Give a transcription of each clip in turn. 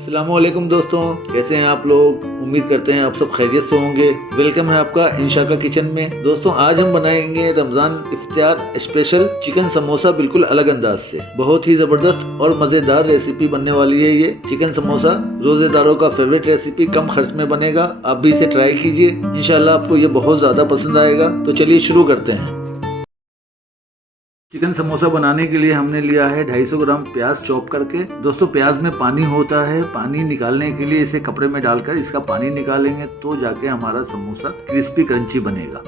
अस्सलामुअलैकुम दोस्तों, कैसे हैं आप लोग। उम्मीद करते हैं आप सब खैरियत से होंगे। वेलकम है आपका इंशा का किचन में। दोस्तों आज हम बनाएंगे रमज़ान इफ्तियार स्पेशल चिकन समोसा, बिल्कुल अलग अंदाज से। बहुत ही ज़बरदस्त और मज़ेदार रेसिपी बनने वाली है ये चिकन समोसा। रोज़ेदारों का फेवरेट रेसिपी, कम खर्च में बनेगा। आप भी इसे ट्राई कीजिए, इंशाल्लाह आपको ये बहुत ज़्यादा पसंद आएगा। तो चलिए शुरू करते हैं। चिकन समोसा बनाने के लिए हमने लिया है 250 ग्राम प्याज चॉप करके। दोस्तों प्याज में पानी होता है, पानी निकालने के लिए इसे कपड़े में डालकर इसका पानी निकालेंगे तो जाके हमारा समोसा क्रिस्पी क्रंची बनेगा।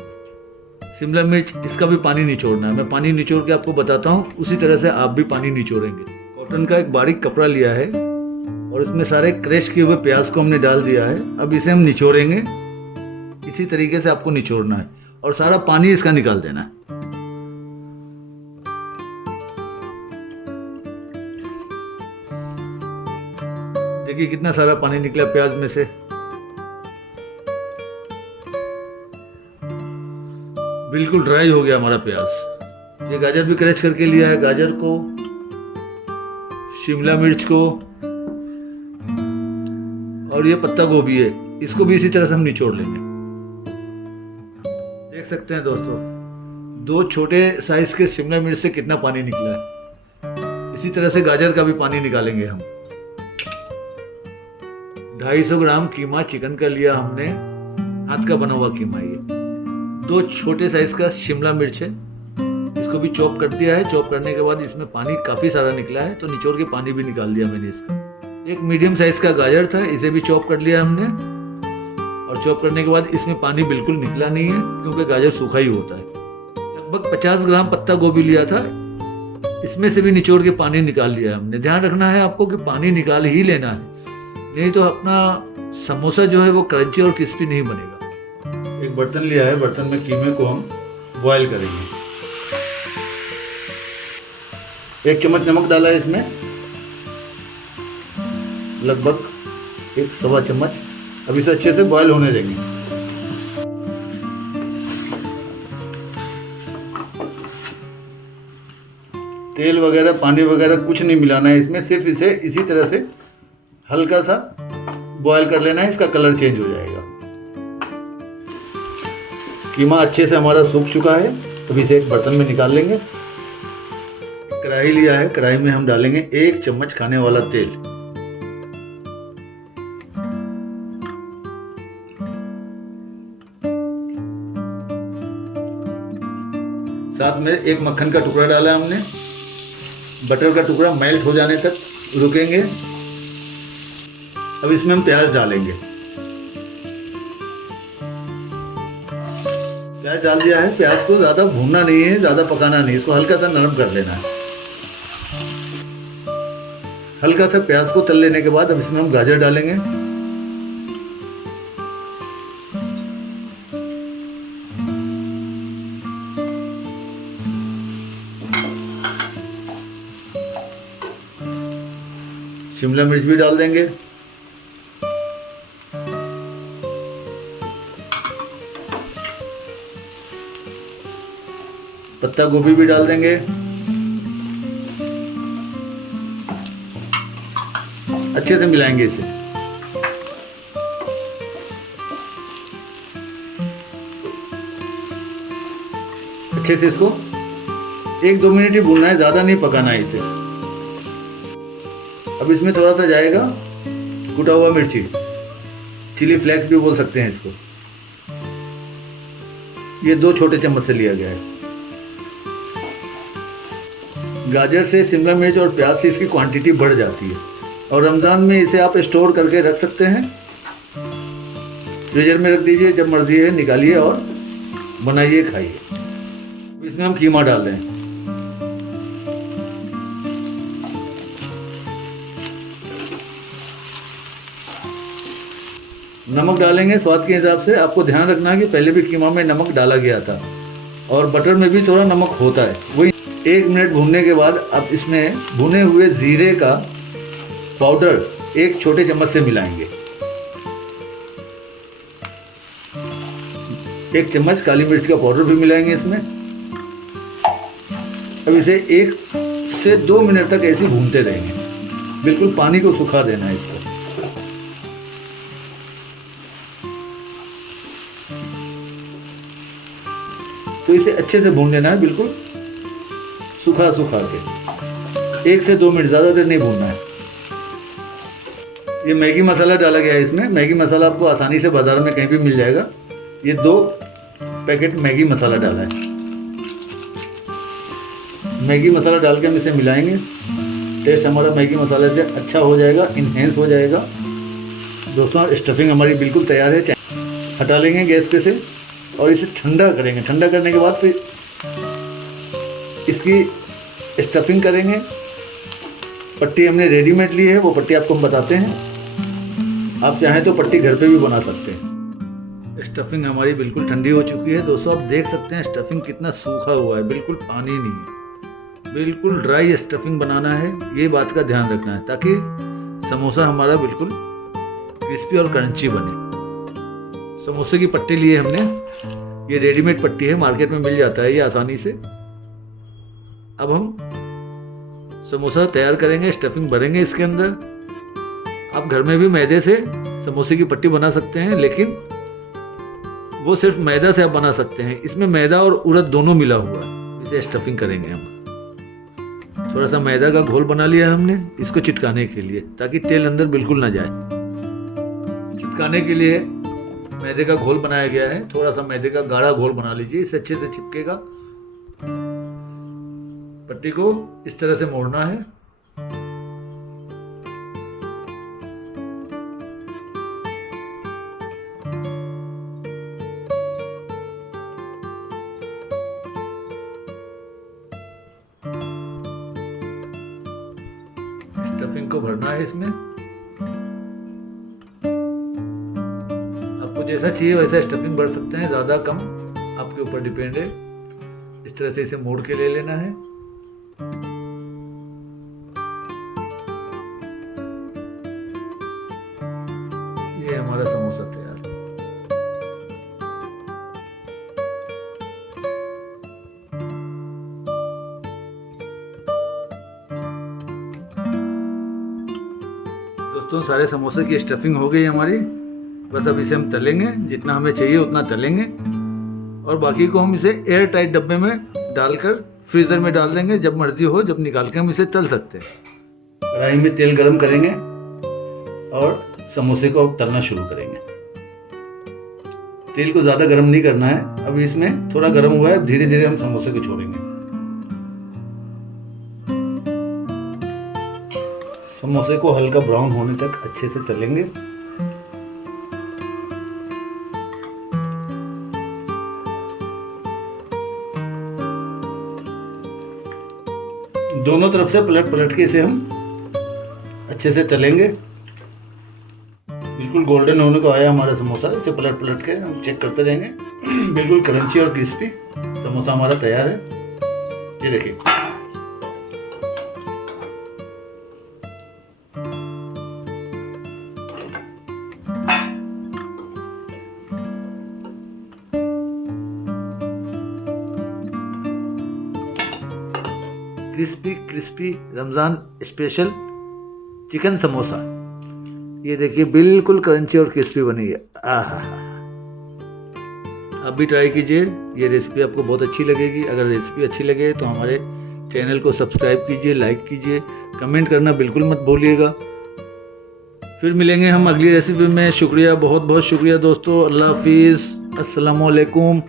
शिमला मिर्च, इसका भी पानी निचोड़ना है। मैं पानी निचोड़ के आपको बताता हूँ, उसी तरह से आप भी पानी निचोड़ेंगे। कॉटन का एक बारीक कपड़ा लिया है और इसमें सारे क्रश किए हुए प्याज को हमने डाल दिया है। अब इसे हम निचोड़ेंगे, इसी तरीके से आपको निचोड़ना है और सारा पानी इसका निकाल देना है। देखिए कितना सारा पानी निकला प्याज में से। बिल्कुल ड्राई हो गया हमारा प्याज। ये गाजर भी क्रश करके लिया है, गाजर को, शिमला मिर्च को, और ये पत्ता गोभी है, इसको भी इसी तरह से हम निचोड़ लेंगे। देख सकते हैं दोस्तों, 2 छोटे साइज के शिमला मिर्च से कितना पानी निकला है। इसी तरह से गाजर का भी पानी निकालेंगे हम। 250 ग्राम कीमा चिकन का लिया हमने, हाथ का बना हुआ कीमा। ये 2 छोटे साइज का शिमला मिर्च है, इसको भी चॉप कर दिया है। चॉप करने के बाद इसमें पानी काफ़ी सारा निकला है तो निचोड़ के पानी भी निकाल दिया मैंने इसका। एक मीडियम साइज का गाजर था, इसे भी चॉप कर लिया हमने। और चॉप करने के बाद इसमें पानी बिल्कुल निकला नहीं है क्योंकि गाजर सूखा ही होता है। लगभग 50 ग्राम पत्ता गोभी लिया था, इसमें से भी निचोड़ के पानी निकाल लिया हमने। ध्यान रखना है आपको कि पानी निकाल ही लेना है, नहीं तो अपना समोसा जो है वो क्रंची और क्रिस्पी नहीं बनेगा। एक बर्तन लिया है, बर्तन में कीमे को हम बॉयल करेंगे। 1 चम्मच नमक डाला है इसमें, लगभग 1 सवा चम्मच। अब इसे अच्छे से बॉयल होने देंगे। तेल वगैरह, पानी वगैरह कुछ नहीं मिलाना है इसमें, सिर्फ इसे इसी तरह से हल्का सा बॉयल कर लेना है, इसका कलर चेंज हो जाएगा। कीमा अच्छे से हमारा सूख चुका है, अब इसे एक बर्तन में निकाल लेंगे। कढ़ाई लिया है, कढ़ाई में हम डालेंगे 1 चम्मच खाने वाला तेल। साथ में 1 मक्खन का टुकड़ा डाला है हमने। बटर का टुकड़ा मेल्ट हो जाने तक रुकेंगे। अब इसमें हम प्याज डालेंगे। प्याज डाल दिया है। प्याज को ज़्यादा भूनना नहीं है, ज़्यादा पकाना नहीं, इसको हल्का सा नरम कर लेना है। हल्का सा प्याज को तल लेने के बाद अब इसमें हम गाजर डालेंगे। शिमला मिर्च भी डाल देंगे। पत्ता गोभी भी डाल देंगे। अच्छे से मिलाएंगे इसे। अच्छे से इसको 1-2 मिनट ही भूनना है, ज्यादा नहीं पकाना है इसे। अब इसमें थोड़ा सा जाएगा कुटा हुआ मिर्ची, चिली फ्लेक्स भी बोल सकते हैं इसको। ये 2 छोटे चम्मच से लिया गया है। गाजर से, शिमला मिर्च और प्याज से इसकी क्वांटिटी बढ़ जाती है और रमज़ान में इसे आप स्टोर करके रख सकते हैं। फ्रीजर में रख दीजिए, जब मर्जी है निकालिए और बनाइए, खाइए। इसमें हम कीमा डाल रहे हैं। नमक डालेंगे स्वाद के हिसाब से। आपको ध्यान रखना है कि पहले भी कीमा में नमक डाला गया था और बटर में भी थोड़ा नमक होता है। वही 1 मिनट भूनने के बाद अब इसमें भुने हुए जीरे का पाउडर 1 छोटे चम्मच से मिलाएंगे। 1 चम्मच काली मिर्च का पाउडर भी मिलाएंगे इसमें। अब इसे 1 से 2 मिनट तक ऐसे भूनते रहेंगे, बिल्कुल पानी को सुखा देना है इसको। तो इसे अच्छे से भून लेना है, बिल्कुल सूखा सूखा के 1 से 2 मिनट, ज़्यादा देर नहीं भूनना है। ये मैगी मसाला डाला गया है इसमें। मैगी मसाला आपको आसानी से बाज़ार में कहीं भी मिल जाएगा। ये 2 पैकेट मैगी मसाला डाला है। मैगी मसाला डाल के हम इसे मिलाएंगे। टेस्ट हमारा मैगी मसाले से अच्छा हो जाएगा, इन्हेंस हो जाएगा। दोस्तों स्टफिंग हमारी बिल्कुल तैयार है। हटा लेंगे गैस पे से और इसे ठंडा करेंगे। ठंडा करने के बाद फिर इसकी स्टफिंग करेंगे। पट्टी हमने रेडीमेड ली है, वो पट्टी आपको हम बताते हैं। आप चाहें तो पट्टी घर पे भी बना सकते हैं। स्टफिंग हमारी बिल्कुल ठंडी हो चुकी है। दोस्तों आप देख सकते हैं स्टफिंग कितना सूखा हुआ है, बिल्कुल पानी नहीं है। बिल्कुल ड्राई स्टफिंग बनाना है, ये बात का ध्यान रखना है ताकि समोसा हमारा बिल्कुल क्रिस्पी और क्रंची बने। समोसे की पट्टी ली है हमने, ये रेडीमेड पट्टी है, मार्केट में मिल जाता है ये आसानी से। अब हम समोसा तैयार करेंगे, स्टफिंग भरेंगे इसके अंदर। आप घर में भी मैदे से समोसे की पट्टी बना सकते हैं, लेकिन वो सिर्फ मैदा से आप बना सकते हैं। इसमें मैदा और उड़द दोनों मिला हुआ है। इसे स्टफिंग करेंगे हम। थोड़ा सा मैदा का घोल बना लिया है हमने इसको चिपकाने के लिए, ताकि तेल अंदर बिल्कुल ना जाए। चिपकाने के लिए मैदे का घोल बनाया गया है। थोड़ा सा मैदे का गाढ़ा घोल बना लीजिए, इससे अच्छे से चिपकेगा। पट्टी को इस तरह से मोड़ना है। स्टफिंग को भरना है इसमें। आपको जैसा चाहिए वैसा स्टफिंग भर सकते हैं, ज़्यादा कम आपके ऊपर डिपेंड है। इस तरह से इसे मोड़ के ले लेना है। ये हमारा समोसा तैयार। दोस्तों सारे समोसे की स्टफिंग हो गई हमारी। बस अब इसे हम तलेंगे, जितना हमें चाहिए उतना तलेंगे और बाकी को हम इसे एयर टाइट डब्बे में डालकर फ्रीज़र में डाल देंगे। जब मर्जी हो जब निकाल के हम इसे तल सकते हैं। कढ़ाई में तेल गरम करेंगे और समोसे को अब तलना शुरू करेंगे। तेल को ज़्यादा गरम नहीं करना है। अभी इसमें थोड़ा गरम हुआ है, धीरे धीरे हम समोसे को छोड़ेंगे। समोसे को हल्का ब्राउन होने तक अच्छे से तलेंगे। दोनों तरफ से पलट पलट के इसे हम अच्छे से तलेंगे। बिल्कुल गोल्डन होने को आया हमारा समोसा। इसे पलट पलट के हम चेक करते रहेंगे। बिल्कुल क्रंची और क्रिस्पी समोसा हमारा तैयार है। ये देखिए। Crispy crispy Ramzan special chicken samosa. ये देखिए बिल्कुल क्रंची और क्रिस्पी बनी है। आहा, आप भी ट्राई कीजिए। ये रेसिपी आपको बहुत अच्छी लगेगी। अगर रेसिपी अच्छी लगे तो हमारे चैनल को सब्सक्राइब कीजिए, लाइक कीजिए, कमेंट करना बिल्कुल मत भूलिएगा। फिर मिलेंगे हम अगली रेसिपी में। शुक्रिया, बहुत बहुत शुक्रिया दोस्तों। अल्लाह हाफिज़, अस्सलामु अलैकुम।